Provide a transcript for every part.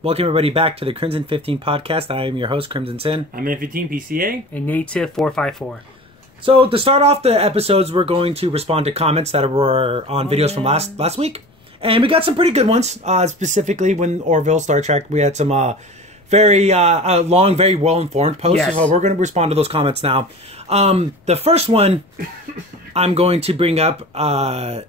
Welcome everybody back to the Crimson 15 podcast. I am your host, Crimson Sin. I'm Ep15 PCA. And Native 454. So to start off the episodes, we're going to respond to comments that were on videos from last week. And we got some pretty good ones, specifically when Orville, Star Trek. We had some very long, very well-informed posts. Yes. So we're going to respond to those comments now. The first one I'm going to bring up by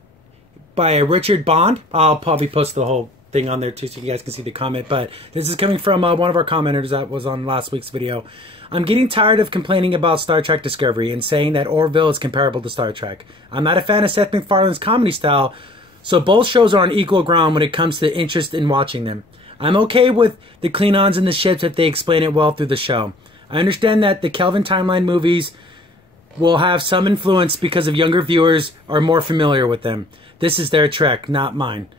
Richard Bond. I'll probably post the whole thing on there too so you guys can see the comment, but this is coming from one of our commenters that was on last week's video. I'm getting tired of complaining about Star Trek Discovery and saying that Orville is comparable to Star Trek. I'm not a fan of Seth MacFarlane's comedy style, so both shows are on equal ground when it comes to interest in watching them. I'm okay with the Klingons and the ships if they explain it well through the show. I understand that the Kelvin Timeline movies will have some influence because of younger viewers are more familiar with them. This is their Trek, not mine.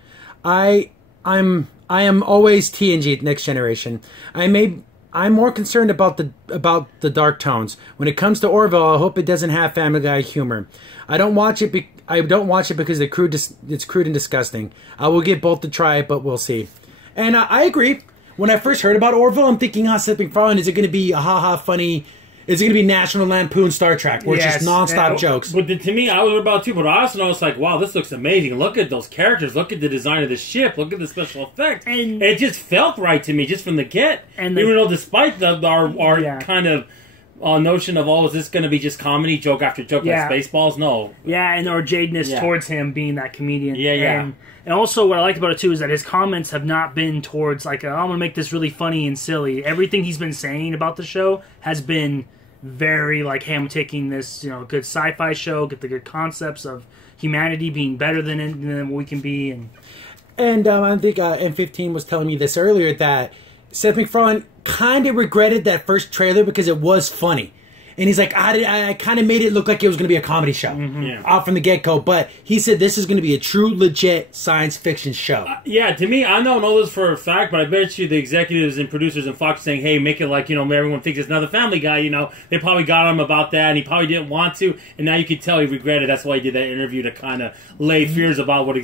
I am always TNG Next Generation. I'm more concerned about the dark tones. When it comes to Orville, I hope it doesn't have Family Guy humor. I don't watch it because it's crude and disgusting. I will give both a try, but we'll see. And I agree. When I first heard about Orville, I'm thinking, Seth MacFarlane, is it going to be a ha-ha funny? Is it going to be National Lampoon Star Trek, where it's just non-stop jokes? But to me, I was about to, but I also was like, wow, this looks amazing. Look at those characters. Look at the design of the ship. Look at the special effects. And it just felt right to me, just from the get. And even though despite our kind of notion of, is this going to be just comedy, joke after joke, like Spaceballs? No. Yeah, and our jadedness towards him being that comedian. Yeah. And also what I liked about it, too, is that his comments have not been towards, like, I'm going to make this really funny and silly. Everything he's been saying about the show has been very, like, hey, I'm taking this, good sci-fi show, get the good concepts of humanity being better than what we can be. And I think M15 was telling me this earlier, that Seth MacFarlane kind of regretted that first trailer because it was funny. And he's like, I kind of made it look like it was going to be a comedy show out from the get-go. But he said this is going to be a true, legit science fiction show. To me, I don't know this for a fact, but I bet you the executives and producers and Fox saying, hey, make it like, everyone thinks it's another Family Guy, They probably got him about that, and he probably didn't want to. And now you could tell he regretted. That's why he did that interview, to kind of lay fears about what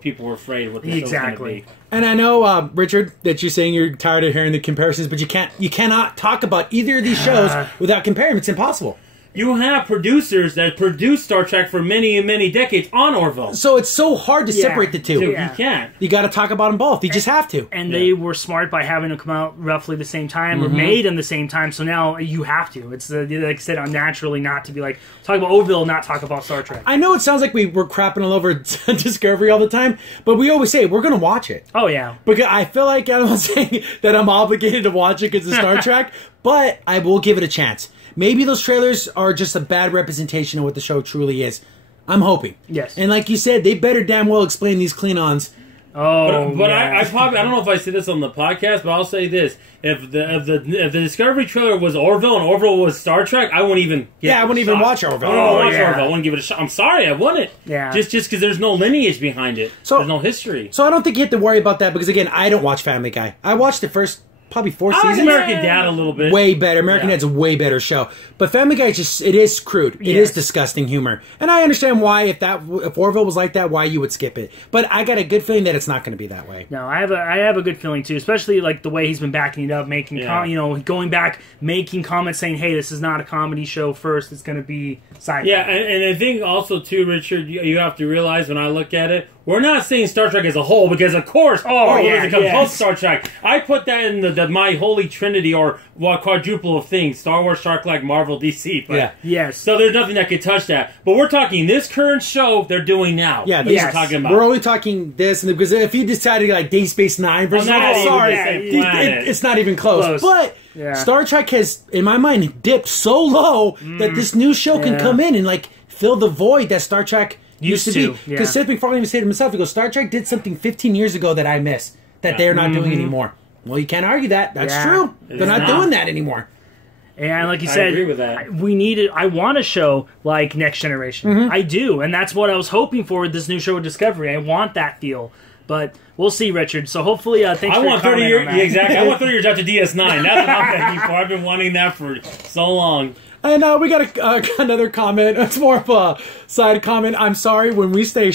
people were afraid what the show's going to be. And I know, Richard, that you're saying you're tired of hearing the comparisons, but you cannot talk about either of these shows without comparing. It's impossible. You have producers that produced Star Trek for many and many decades on Orville. So it's so hard to separate the two. You can't. You got to talk about them both. You just have to. And they were smart by having them come out roughly the same time, or made in the same time, so now you have to. It's, like I said, unnaturally not to be like, talk about Orville, not talk about Star Trek. I know it sounds like we're crapping all over Discovery all the time, but we always say, we're going to watch it. Oh, yeah. Because I feel like, I'm not saying that I'm obligated to watch it because it's Star Trek, but I will give it a chance. Maybe those trailers are just a bad representation of what the show truly is. I'm hoping. Yes. And like you said, they better damn well explain these Klingons. But I don't know if I said this on the podcast, but I'll say this: if the Discovery trailer was Orville and Orville was Star Trek, I wouldn't even watch Orville. I wouldn't give it a shot. I'm sorry, I wouldn't. Yeah. Just because there's no lineage behind it. There's no history. So I don't think you have to worry about that because again, I don't watch Family Guy. I watched the first probably 4 seasons. American Dad a little bit. Way better. American Dad's a way better show. But Family Guy, it is crude. It is disgusting humor. And I understand why, if Orville was like that, why you would skip it. But I got a good feeling that it's not going to be that way. No, I have a good feeling too, especially like the way he's been backing it up, making going back, making comments saying, hey, this is not a comedy show first, it's going to be sci-fi. Yeah, and I think also too, Richard, you have to realize when I look at it, we're not saying Star Trek as a whole, because of course, it comes post Star Trek. I put that in my holy trinity or quadruple of things: Star Wars, Star Trek, Marvel, DC. But, so there's nothing that could touch that. But we're talking this current show they're doing now. Yeah, we're talking about. We're only talking this, and because if you decided like Deep Space Nine versus, it's not even close. But Star Trek has, in my mind, dipped so low that this new show can come in and like fill the void that Star Trek used to be. Because Seth MacFarlane even said to himself, he goes, Star Trek did something 15 years ago that I miss, that they're not doing anymore. Well, you can't argue that. That's true. They're not doing that anymore. And like you said, agree with that. I want a show like Next Generation. I do. And that's what I was hoping for with this new show with Discovery. I want that feel. But we'll see, Richard. So hopefully, thanks for your comment on that. Exactly. I want 30 years out to DS9. That's what I'm thinking for. I've been wanting that for so long. And we got another comment. It's more of a side comment. I'm sorry, when we say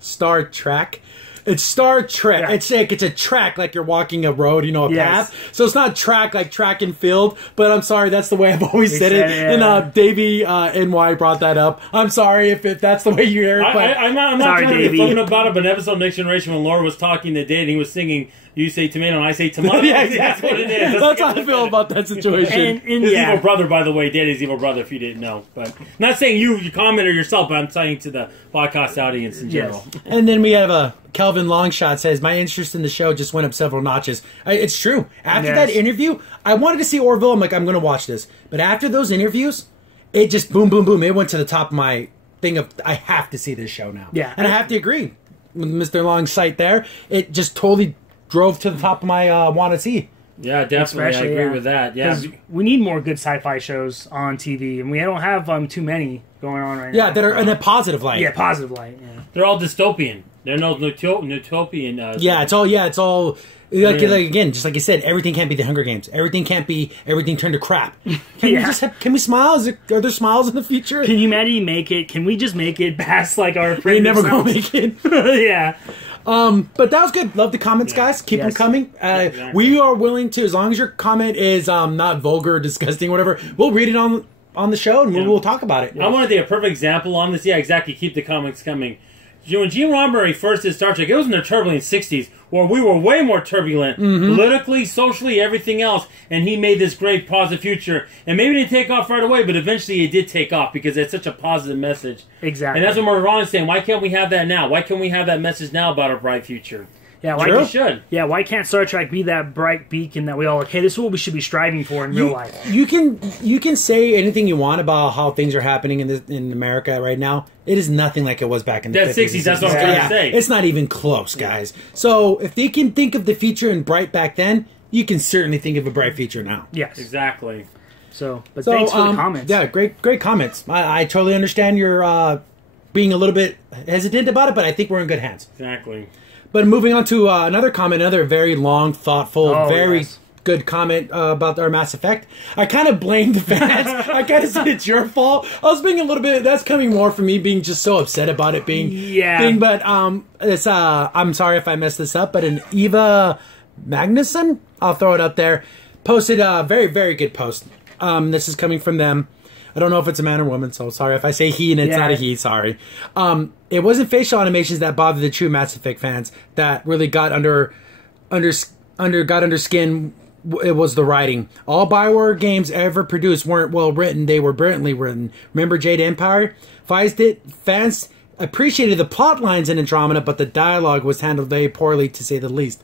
Star Trek, It's Star Trek. Yeah. It's a track like you're walking a road, you know, a Yes. path. So it's not track like track and field. But I'm sorry, that's the way I've always said it. Yeah. And Davey NY brought that up. I'm sorry if that's the way you hear it. But I'm not Sorry, trying to be Davey. flippant about it, but an episode of Next Generation when Laura was talking that day and he was singing, you say tomato and I say tomato. yeah, exactly. That's what it is. That's how I feel about that situation. And His yeah. evil brother, by the way, Daddy's evil brother, if you didn't know. But not saying you commented yourself, but I'm saying to the podcast audience in general. Yes. And then we have a Kelvin Longshot says, my interest in the show just went up several notches. It's true. After that interview, I wanted to see Orville. I'm like, I'm going to watch this. But after those interviews, it just boom, boom, boom. It went to the top of my thing of, I have to see this show now. Yeah. And I have to agree with Mr. Longsight there. It just totally drove to the top of my want to see. Yeah, definitely. I agree with that. Yeah. 'Cause we need more good sci-fi shows on TV, and we don't have too many going on right now. Yeah, that are in a positive light. Yeah, positive light. Yeah. They're all dystopian. They're no utopian. Yeah, it's all like again, just like you said, everything can't be the Hunger Games. Everything can't be everything turned to crap. Can we smile? Are there smiles in the future? Can you imagine make it? Can we just make it past like our? We never gonna make it. Yeah. But that was good. Love the comments, guys. Keep them coming. Exactly. We are willing to, as long as your comment is not vulgar, disgusting, whatever. We'll read it on the show and we'll talk about it. I want to take a perfect example on this. Yeah, exactly. Keep the comics coming. When Gene Roddenberry first did Star Trek, it was in the turbulent 60s, where we were way more turbulent, politically, socially, everything else, and he made this great positive future. And maybe it didn't take off right away, but eventually it did take off because it's such a positive message. Exactly. And that's what Moran is saying. Why can't we have that now? Why can't we have that message now about a bright future? Yeah, We should. Yeah, why can't Star Trek be that bright beacon that we all like, hey, this is what we should be striving for in real life? You can say anything you want about how things are happening in America right now. It is nothing like it was back in the 60s. That's what I'm trying to say. It's not even close, guys. So if they can think of the future and bright back then, you can certainly think of a bright future now. Yes. Exactly. So thanks for the comments. Yeah, great comments. I totally understand your being a little bit hesitant about it, but I think we're in good hands. Exactly. But moving on to another comment, another very long, thoughtful, very good comment about our Mass Effect. I kind of blame the fans. I kind of said it's your fault. I was being a little bit. That's coming more from me being just so upset about it being. But it's I'm sorry if I messed this up. But an Eva Magnusson, I'll throw it up there, posted a very, very good post. This is coming from them. I don't know if it's a man or woman, so sorry if I say he and it's not a he. Sorry. It wasn't facial animations that bothered the true Mass Effect fans. That really got under skin. It was the writing. All Bioware games ever produced weren't well written. They were brilliantly written. Remember Jade Empire? Fans appreciated the plot lines in Andromeda, but the dialogue was handled very poorly, to say the least.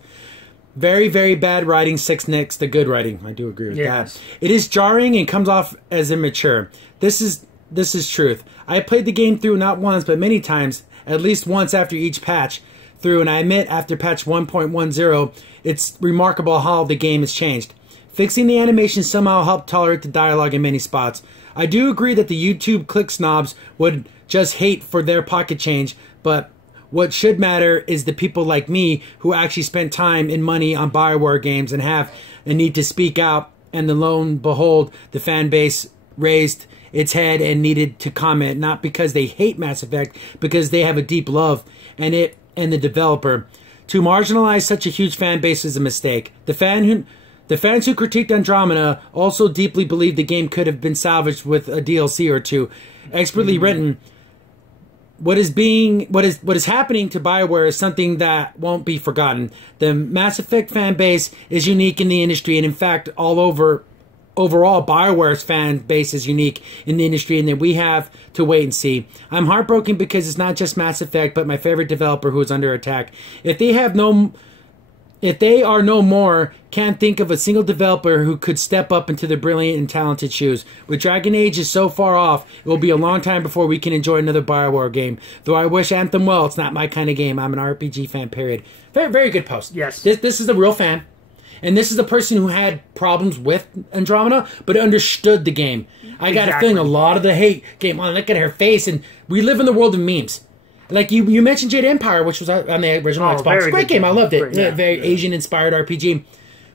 Very, very bad writing, 6 next to good writing. I do agree with that. It is jarring and comes off as immature. This is truth. I played the game through not once, but many times, at least once after each patch through, and I admit after patch 1.10, it's remarkable how the game has changed. Fixing the animation somehow helped tolerate the dialogue in many spots. I do agree that the YouTube click snobs would just hate for their pocket change, but what should matter is the people like me who actually spent time and money on Bioware games and have a need to speak out, and lo and behold, the fan base raised its head and needed to comment, not because they hate Mass Effect, because they have a deep love and it and the developer. To marginalize such a huge fan base is a mistake. The fans who critiqued Andromeda also deeply believed the game could have been salvaged with a DLC or two, expertly written. What is happening to BioWare is something that won't be forgotten. The Mass Effect fan base is unique in the industry, and in fact, overall, BioWare's fan base is unique in the industry, and that we have to wait and see. I'm heartbroken because it's not just Mass Effect, but my favorite developer who is under attack. If they are no more, can't think of a single developer who could step up into their brilliant and talented shoes. With Dragon Age is so far off, it will be a long time before we can enjoy another BioWare game. Though I wish Anthem well, it's not my kind of game. I'm an RPG fan, period. Very, very good post. Yes. This is a real fan. And this is the person who had problems with Andromeda, but understood the game. I got a feeling a lot of the hate came on. Look at her face. And we live in the world of memes. Like you mentioned Jade Empire, which was on the original Xbox. Great game. I loved it. Very Asian-inspired RPG.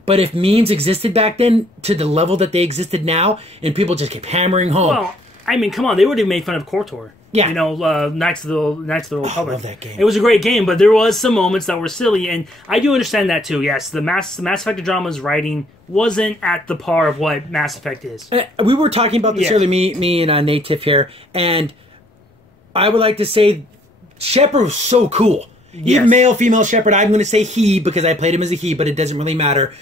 But if memes existed back then to the level that they existed now, and people just kept hammering home. Well, I mean, come on, they would have made fun of KOTOR. Yeah. You know, Knights of the Old Republic. I love that game. It was a great game, but there was some moments that were silly, and I do understand that too. Yes, the Mass Effect Andromeda's writing wasn't at the par of what Mass Effect is. We were talking about this earlier, me and Native here, and I would like to say Shepard was so cool. Even male, female Shepard, I'm going to say he because I played him as a he, but it doesn't really matter.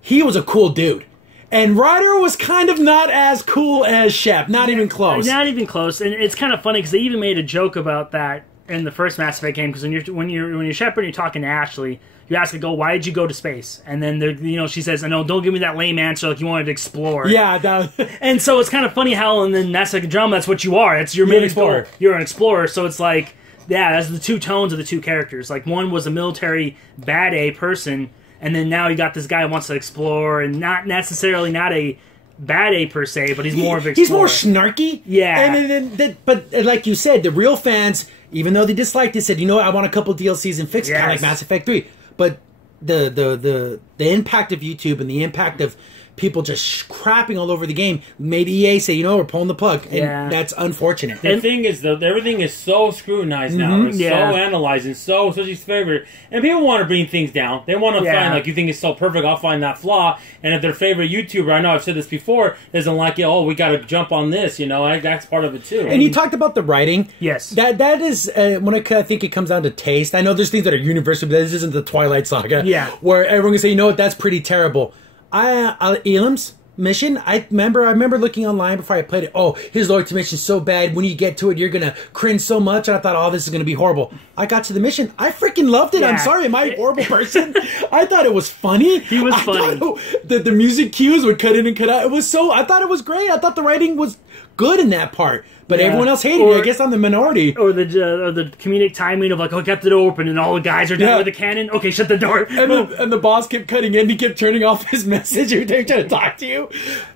He was a cool dude. And Ryder was kind of not as cool as Shep. Not even close. Not even close. And it's kind of funny because they even made a joke about that in the first Mass Effect game. Because when you're Shepard and you're talking to Ashley, you ask her, why did you go to space? And then she says, no, don't give me that lame answer like you wanted to explore. Yeah. And so it's kind of funny how in the Mass Effect Andromeda, that's what you are. It's your main explorer. You're an explorer. So it's like, yeah, that's the two tones of the two characters. Like one was a military bad A person. And then now you got this guy who wants to explore, and not necessarily not a bad A per se, but he's more of an explorer. He's more snarky. Yeah. But like you said, the real fans, even though they disliked it, said, you know what, I want a couple DLCs and fix it, kind of like Mass Effect 3. But the impact of YouTube and the impact of people just crapping all over the game made EA say, you know, we're pulling the plug. And that's unfortunate. The thing is, though, everything is so scrutinized now. It's so analyzed and so such his favorite. And people want to bring things down. They want to find, like, you think it's so perfect, I'll find that flaw. And if their favorite YouTuber, I know I've said this before, doesn't like it, we got to jump on this, you know, that's part of it, too. And you talked about the writing. Yes. That is, when I think it comes down to taste. I know there's things that are universal, but this isn't the Twilight Saga. Yeah. Where everyone can say, you know what, that's pretty terrible. Elam's mission, I remember looking online before I played it. Oh, his loyalty mission is so bad. When you get to it, you're going to cringe so much. And I thought, oh, this is going to be horrible. I got to the mission. I freaking loved it. I'm sorry. Am I a horrible person? I thought it was funny. He was funny. The music cues would cut in and cut out. It was I thought it was great. I thought the writing was good in that part. But everyone else hated it. I guess I'm the minority. Or the comedic timing of like, kept the door open and all the guys are down with the cannon. Okay, shut the door. And the boss kept cutting in. He kept turning off his message every time he tried to talk to you.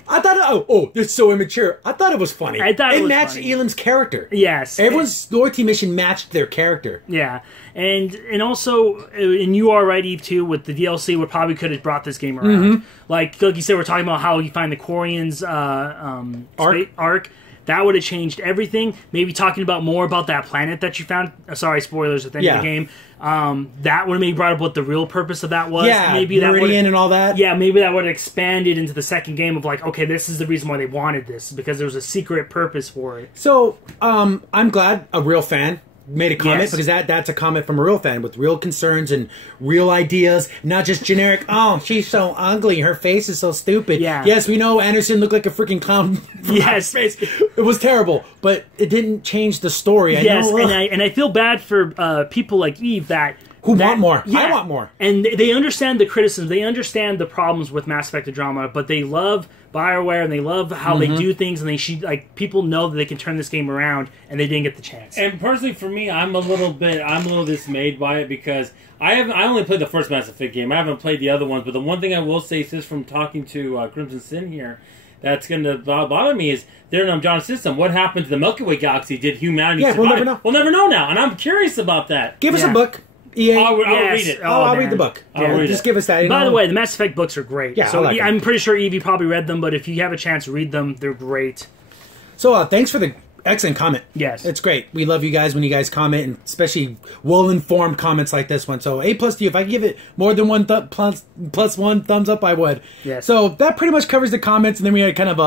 I thought, this is so immature. I thought it was funny. I thought it was matched funny. Elam's character. Yes. Everyone's loyalty mission matched their character. Yeah. And also, and you are right, Eve, too, with the DLC, we probably could have brought this game around. Like you said, we're talking about how you find the Quarian's arc. That would have changed everything. Maybe talking about more about that planet that you found. Sorry, spoilers at the end of the game. That would have maybe brought up what the real purpose of that was. Yeah, maybe Meridian and all that. Yeah, maybe that would have expanded into the second game of like, okay, this is the reason why they wanted this, because there was a secret purpose for it. So, I'm glad a real fan made a comment, because that's a comment from a real fan with real concerns and real ideas, not just generic, oh, she's so ugly, her face is so stupid. Yes, we know Anderson looked like a freaking clown. Face. It was terrible, but it didn't change the story. I feel bad for people like Eve who want more. I want more. And they understand the criticism. They understand the problems with Mass Effect Andromeda, but they love BioWare and they love how they do things, and people know that they can turn this game around, and they didn't get the chance. And personally, for me, I'm a little dismayed by it, because I only played the first Mass Effect game. I haven't played the other ones, but the one thing I will say, just from talking to Crimson Sin here, that's going to bother me is they're in John's system. What happened to the Milky Way galaxy? Did humanity survive? We'll never know. We'll never know now, and I'm curious about that. Give us a book. EA. I'll read it. I'll read the book. Just give us that. By the way, the Mass Effect books are great. Yeah, so I'm pretty sure Evie probably read them, but if you have a chance, read them. They're great. So thanks for the excellent comment. Yes. It's great. We love you guys when you guys comment, and especially well-informed comments like this one. So A+ to you. If I could give it more than plus one thumbs up, I would. Yes. So that pretty much covers the comments, and then we had kind of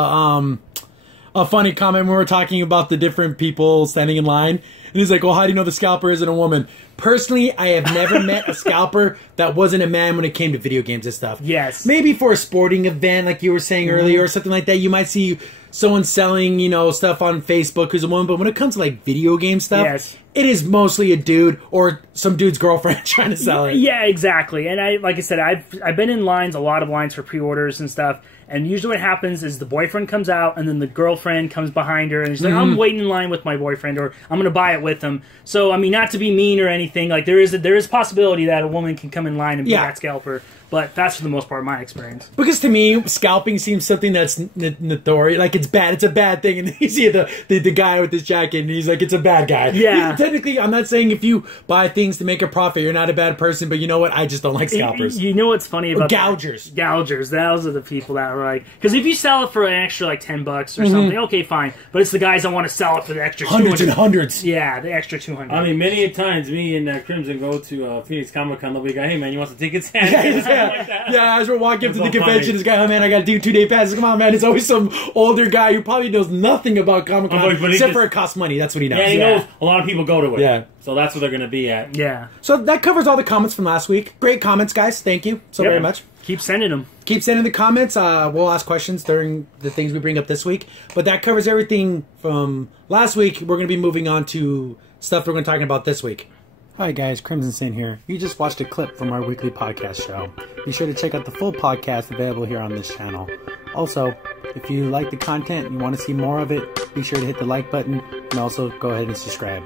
a funny comment when we were talking about the different people standing in line. And he's like, well, how do you know the scalper isn't a woman? Personally, I have never met a scalper that wasn't a man when it came to video games and stuff. Yes. Maybe for a sporting event, like you were saying earlier, or something like that, you might see someone selling, stuff on Facebook who's a woman. But when it comes to, like, video game stuff, it is mostly a dude or some dude's girlfriend trying to sell it. Yeah, exactly. And like I said, I've been in lines, a lot of lines for pre-orders and stuff. And usually what happens is the boyfriend comes out, and then the girlfriend comes behind her, and she's like, I'm waiting in line with my boyfriend, or I'm going to buy it with him. So, I mean, not to be mean or anything, like, there is a possibility that a woman can come in line and be that scalper. But that's for the most part my experience. Because to me, scalping seems something that's notorious. Like, it's bad. It's a bad thing. And you see the guy with his jacket, and he's like, it's a bad guy. Yeah. technically, I'm not saying if you buy things to make a profit, you're not a bad person, but you know what? I just don't like scalpers. You know what's funny about gougers? Gougers. Those are the people that are like, because if you sell it for an extra like $10 or something, okay, fine. But it's the guys that want to sell it for the extra hundreds and hundreds. Yeah, the extra 200. I mean, many a times, me and Crimson go to Phoenix Comic Con. They'll be like, "Hey man, you want some tickets?" Yeah, as we're walking up to the convention, this guy, "Oh man, I got to do 2-day passes." Come on, man. It's always some older guy who probably knows nothing about Comic Con except for it costs money. That's what he knows. Yeah, he knows a lot of people go to it. Yeah. So that's what they're going to be at. Yeah. So that covers all the comments from last week. Great comments, guys. Thank you so very much. Keep sending them. Keep sending the comments. We'll ask questions during the things we bring up this week. But that covers everything from last week. We're going to be moving on to stuff we're going to be talking about this week. Hi guys, Crimson Sin here. You just watched a clip from our weekly podcast show. Be sure to check out the full podcast available here on this channel. Also, if you like the content and you want to see more of it, be sure to hit the like button and also go ahead and subscribe.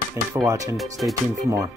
Thanks for watching. Stay tuned for more.